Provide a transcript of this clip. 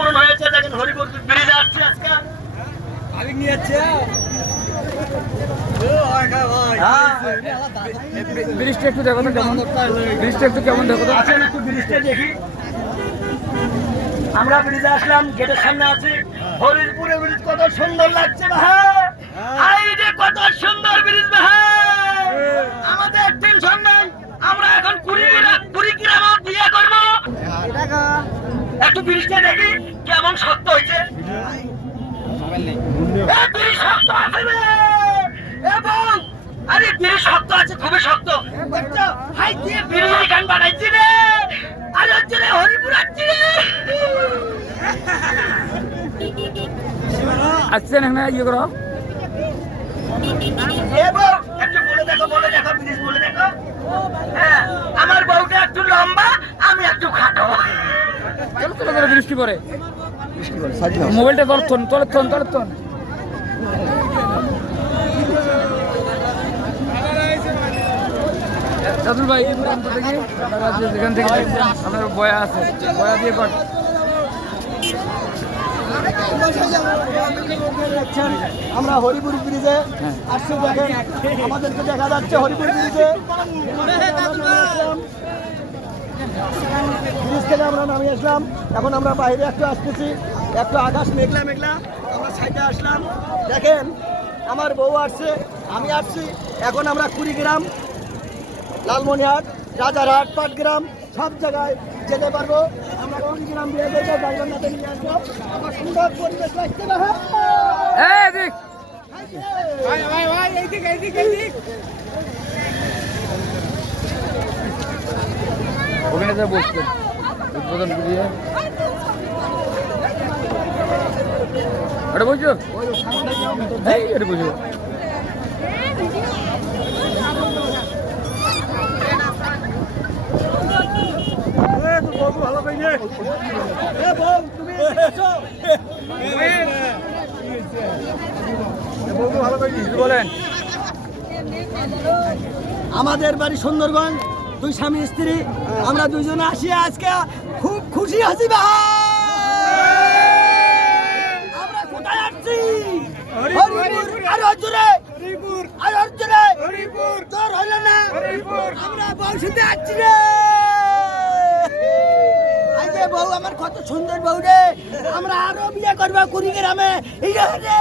পূরণ হয়েছে দেখেন হরিপুর ব্রিজে আসছে আজকে। হ্যাঁ। ব্রিজটা একটু দেখো তো কেমন। ব্রিজটা একটু কেমন দেখো তো। আসেন একটু ব্রিজটা দেখি। আমরা ব্রিজে আসলাম গেটের সামনে আছি। হরিপুরে ব্রিজ কত সুন্দর লাগছে ভাই রে কত সুন্দর ব্রিজ ভাই আমাদের টেনশন নাই আমরা এখন কুড়ি কুড়ি গ্রাম বিয়ে করব। একটু ব্রিজটা দেখি। কেমন শক্ত হয়েছে শক্ত আছে এবং আরে ব্রিজ শক্ত আছে খুবই শক্ত। হাই দিয়ে ব্রিজ গান বানাইছি রে? আরে হচ্ছে রে হরিপুর আসছি রে! আসছেন এখানে ইয়ে করো। এ একটু বলে দেখো বলে দেখো প্লিজ বলে দেখো। হ্যাঁ আমার বউটা একটু লম্বা আমি একটু খাটো। বৃষ্টি পরে মোবাইলটা তোর তোর তোর থন দাদুল ভাই এই থেকে যেখান থেকে আপনার বয়া আছে। বয়া দিয়ে কর। আমরা হরিপুর ব্রিজে আসছি দেখেন। আমাদেরকে দেখা যাচ্ছে হরিপুর ব্রিজে। ব্রিজ থেকে আমরা নামে আসলাম। এখন আমরা বাইরে একটু আসতেছি। একটু আকাশ মেঘলা মেঘলা আমরা সাইডে আসলাম। দেখেন আমার বউ আসছে আমি আসছি এখন আমরা কুড়িগ্রাম লালমনিহাট রাজারহাট পাটগ্রাম সব জায়গায় যেতে পারব। আমরা কুড়িগ্রাম দিয়ে দেখব বাইরনাথে নিয়ে আসব। আমার সুন্দর পরিবেশ লাগছে না হ্যাঁ? এই দেখ ওখানে যা বসছেন উদ্বোধন করিয়ে এটা বুঝছ এই এটা বুঝো বলেন? আমাদের বাড়ি সুন্দরগঞ্জ। দুই স্বামী স্ত্রী আমরা দুজনে আসি আজকে। খুব খুশি আছি ভাই আমরা কোথায় আসছি হরিপুর আর অর্জুনে আর অর্জুনে তোর হইল না। আমরা বংশতে আসছি রে। আজকে বউ আমার কত সুন্দর বউ রে। আমরা আরও বিয়ে করব কুড়ি গ্রামে। এই রে